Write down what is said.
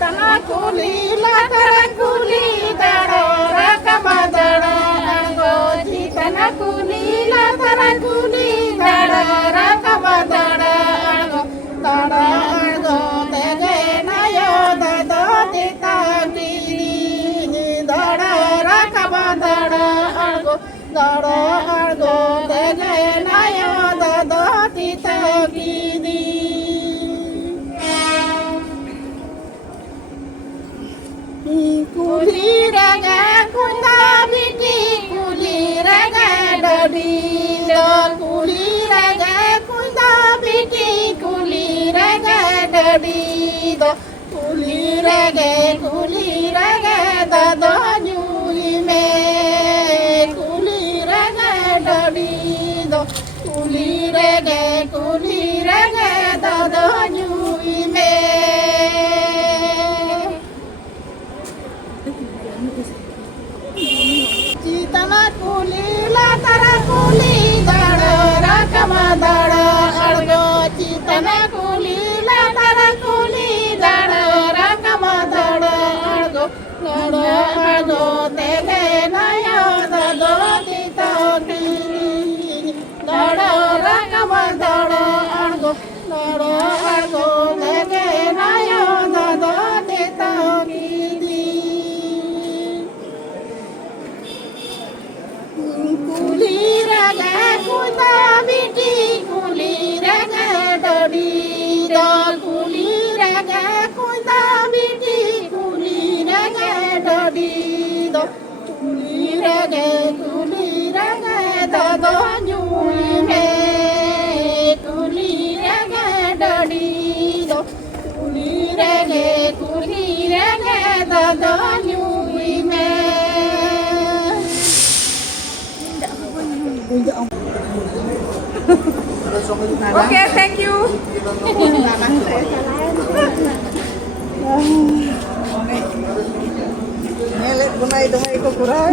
Tana kuli la tara kuli daro rakamadara ango jitana kuli la tara kuli daro rakamadara ango dara ango tege nayo dado tita kiri dara rakamadara ango dara ango tege nayo dado tita kiri. Kuli raga kunda biti kuli raga dodi do kuli raga kunda biti kuli raga dodi do kuli raga dado nyui me kuli raga dodi do kuli raga dado nyui me. Citana kuli la tara kuli dara rakamadara argo citana kuli la tara kuli dara rakamadara argo dara argo tege nayo dado tita kiri dara rakamadara argo dara argo tege nayo dado tita kiri. Kuli raga kunda biti kuli raga dodi do kuli raga kunda biti kuli raga dodi do kuli raga dado nyui me kuli raga dodi do kuli raga dado nyui me. Okay, thank you. Ngelet bunay dumay ko kuray.